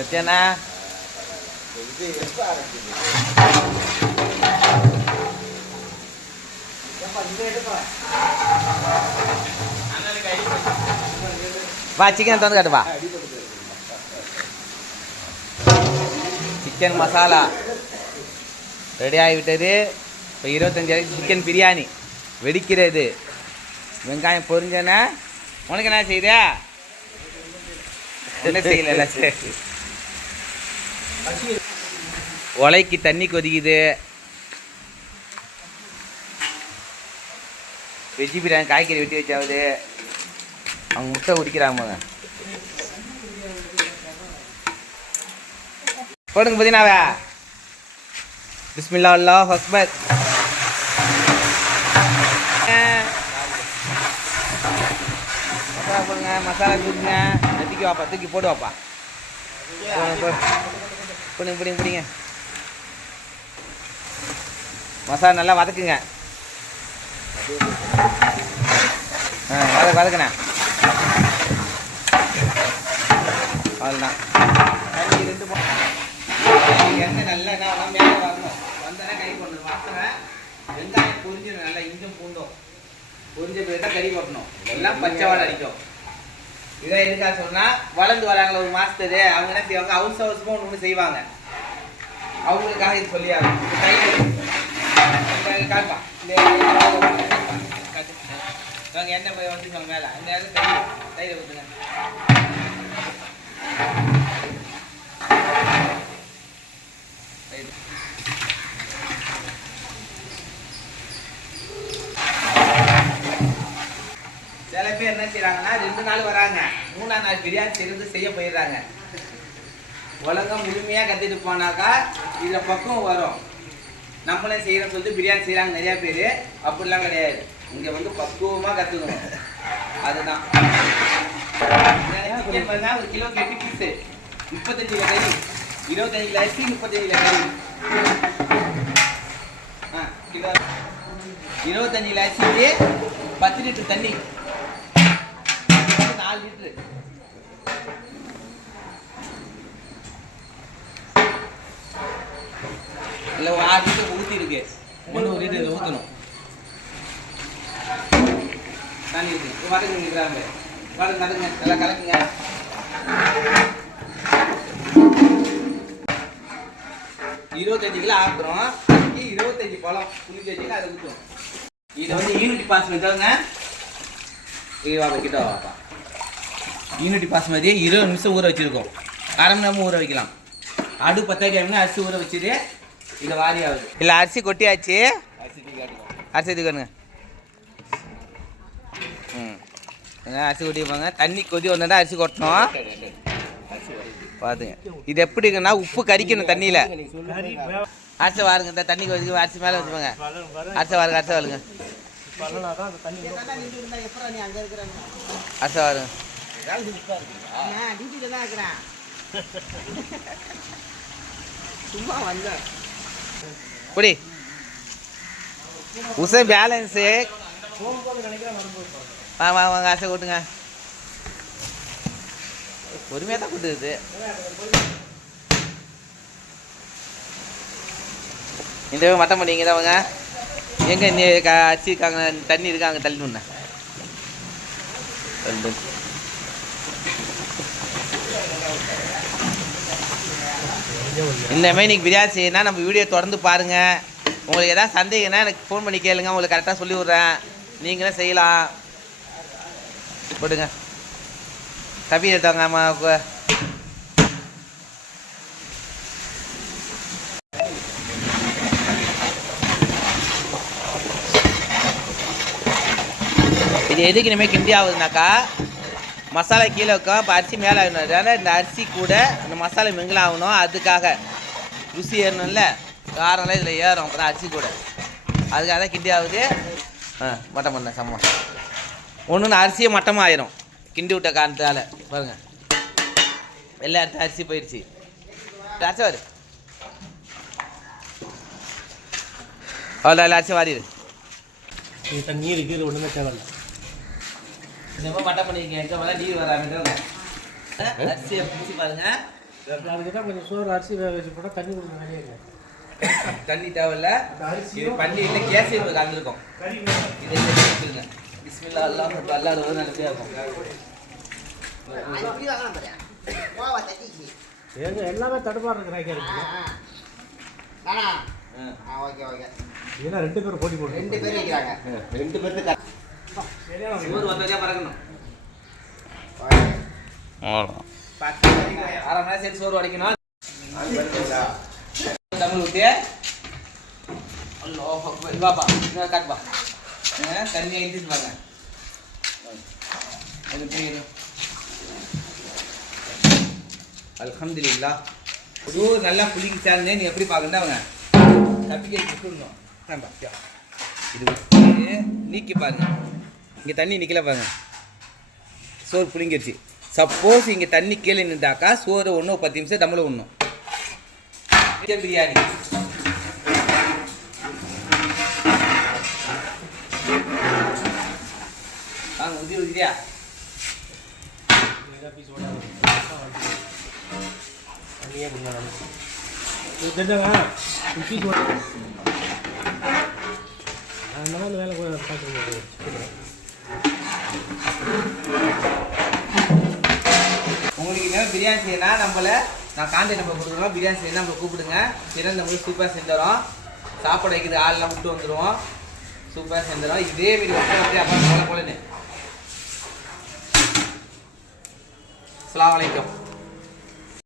சத்யாண்ணா இது எப்போ ஆரம்பிக்குது வா சிக்கன் தந்து காட்டு வா சிக்கன் மசாலா ரெடி ஆகிவிட்டது இப்போ இருபத்தஞ்சாயிரம் சிக்கன் பிரியாணி வெடிக்கிறது. வெங்காயம் பொரிஞ்சன? உனக்கு என்ன செய்த? என்ன செய்யல சரி உலைக்கு தண்ணி கொதிக்குது. வெஜ்ஜி பிரியாணி காய்கறி வெட்டி வச்சாவது. அவங்க முட்டை குடிக்கிறாங்க போடுங்க புதினாவே. பிஸ்மில்லா அல்லாஹ் அக்பர். மசாலா போடுங்க மசாலா கொடுங்க. தூக்கி வாப்பா. தூக்கி போடுவாப்பா பிடிங்க பிடிங்க பிடிங்க. மசாலா நல்லா வதக்குங்க. ஆ வதக்கு வதக்குண்ணே. அவ்வளோதான் தண்ணி ரெண்டு எண்ணெய் நல்லா என்ன மேலே வரணும். வந்தோடனே கறி போடணும். வாசனை வெங்காயம் பொரிஞ்சிடும் நல்லா இஞ்சும் பூண்டும். பொரிஞ்ச பிறகு தான் கறி போட்டணும் எல்லாம் பச்சை வாழை அடிக்கும். இதான் எதுக்காக சொன்னால் வளர்ந்து வராங்களே ஒரு மாதத்துக்கு அவங்க என்ன செய்வாங்க? ஹவுஸ் அவசரமாக ஒன்று ஒன்று செய்வாங்க. அவங்களுக்காக இது சொல்லியாங்க காட்டுப்பா காட்டு வாங்க போய் வந்துக்கோங்க மேலே. அந்த இடத்துல தயிர் தயிரை ஊற்றுங்க பேர் என்ன செய்றாங்கன்னா ரெண்டு நாள் வராங்க. மூணாம் நாள் பிரியாணி செய்கிறது செய்ய போயிடுறாங்க. ஒழுங்கா முழுமையாக கற்றுட்டு போனாக்கா இதில் பக்குவம் வரும். நம்மளே செய்கிறோம் சொல்லிட்டு பிரியாணி செய்கிறாங்க நிறையா பேர். அப்படிலாம் கிடையாது. இங்கே வந்து பக்குவமாக கற்றுக்கணும் அதுதான். ஒரு கிலோ எட்டு பீஸு முப்பத்தஞ்சு கிலோ கறி இருபத்தஞ்சு கிலோ அரிசி முப்பத்தஞ்சு கிலோ கறி ஆ கிலோ. இருபத்தஞ்சு கிலோ அரிசிக்கு பத்து லிட்டர் தண்ணி. நாலு லிட்டரு. இல்லை ஒரு ஆறு லிட்டர் ஊற்றி இருக்கு. ஒன்று ஒரு லிட்டர் ஊற்றணும் தண்ணி இருக்கு வதக்குங்க நிற்கிறாங்க வதங்க வதங்க நல்லா கலக்குங்க. இருபத்தஞ்சு கிலோ ஆக்குறோம். இருபத்தஞ்சு பழம். புளிஞ்சு வச்சுங்க அதை ஊற்றும் இதை வந்து யூனிட் பாஸ் தாங்க இது வாப்பா கிட்ட வாப்பா. யூனிட் பாஸ்மதி இருபது நிமிஷம் ஊற வச்சுருக்கோம் அரை மணி நேரமும் ஊற வைக்கலாம் அடு பத்தாயிரம் அரிசி ஊற வச்சுது இதை வாரி ஆகுது இல்லை அரிசி கொட்டியாச்சு அரிசி அரிசி எடுத்துக்கணுங்க ம் அரிசி கொட்டிப்பாங்க தண்ணி கொதி வந்தால் அரிசி கொட்டணும் பார்த்துங்க இது எப்படிங்கன்னா உப்பு கரிக்கணும் தண்ணியில் அரிசி வாருங்க இந்த தண்ணி கொதிக்க அரிசி மேலே வச்சுப்பாங்க அரிசி வாருங்க அரிசி வாருங்க அரிசி வாருங்க சும்மா வந்தேன். புடி. உசை பேலன்ஸு. வாங்க வாங்க வாங்க அரிசி கொட்டுங்க. பொறுமையாக தான் கொட்டுது. இந்த மட்டம் பண்ணிங்க தான் வாங்க. எங்கே அரிசி இருக்காங்க தண்ணி இருக்காங்க தள்ளி ஒன்று இந்த மாதிரி நீங்கள் பிரியாணி செய்யணும்னா நம்ம வீடியோ தொடர்ந்து பாருங்கள் உங்களுக்கு எதாவது சந்தேகம்னா எனக்கு ஃபோன் பண்ணி கேளுங்க. உங்களுக்கு கரெக்டாக சொல்லி விட்றேன். நீங்களும் செய்யலாம். போட்டுங்க தப்பி எடுத்தாங்க அம்மா இது எதுக்கு இனிமேல் கிண்டி ஆகுதுனாக்கா? மசாலா கீழே வைக்கும் இப்போ அரிசி மேலே ஆகணும் அதனால் இந்த அரிசி கூட இந்த மசாலா மிங்கில் ஆகணும். அதுக்காக ருசி ஏறணும்ல. காரம்லாம் இதில் ஏறும். அப்புறம் அரிசி கூட. அதுக்காக தான் கிண்டி ஆகுது. ஆ மட்டம் பண்ண சம்ம ஒன்று அரிசியே மட்டமாக ஆயிரும் கிண்டி விட்ட காரணத்தால். பாருங்க. எல்லா இடத்துல அரிசி போயிடுச்சு. அரிசி வாரு அவ்வளோ எல்லா அரிசி வாரிடு. இது கீழே ஒன்றுமே தேவையில்லை. இந்த மாதிரி மட்டம் பண்ணிருக்கீங்க எங்கே வேணா நீர் வராங்க அரிசியை பிடிச்சி பாருங்க. அதுக்கு தான் கொஞ்சம் சோறு அரிசி வேக வச்சு போட்டால் தண்ணி கொடுக்க நிறைய தண்ணி தேவையில்ல. இது இல்லை கேசரி கலந்துருக்கோம். இதை வச்சுருங்க பிஸ்மில்லா எல்லாம் அல்லாடுவது நல்லபடியாக இருக்கும். ஏங்க எல்லாமே தடுமாறு ராக்கியா இருக்கு ஏன்னா ரெண்டு பேரும் போட்டி போட்டு ரெண்டு பேர் வைக்கிறாங்க ரெண்டு பேர்த்து அரை மணி சேர்த்து சோறு உடைக்கணும் தமிழ் ஊற்றி வாப்பா காட்டுப்பா தண்ணியை பாருங்க அது எப்படி நல்லா புளிக்கு சேர்ந்தே நீ எப்படி பார்க்கணும்? அவங்க தப்பிக்க விட்டுடணும் இது நீக்கி பாருங்க இங்கே தண்ணி நிற்கல பாருங்க. சோறு புளிங்கிருச்சு சப்போஸ் இங்கே தண்ணி கீழே நின்றாக்கா சோறு ஒன்று பத்து நிமிஷம் தமிழ் ஒன்றும் சிக்கன் பிரியாணி. வாங்க உதிரி உதிரியா? தண்ணியே கொடுங்க ஆகலை நான் கான்டாக்ட் நம்பர் கொடுக்குறோம் பிரியாணி செய்யணும் நம்ம கூப்பிடுங்க. பிறகு நம்மளுக்கு சூப்பராக செஞ்சிடறோம் சாப்பாடு வைக்கிறது ஆள்லாம் விட்டு வந்துடுவோம் சூப்பராக செஞ்சிடறோம் இதே வீடு அப்படியே அப்பா போல போலன்னு. அஸ்ஸலாமு வலைக்கம்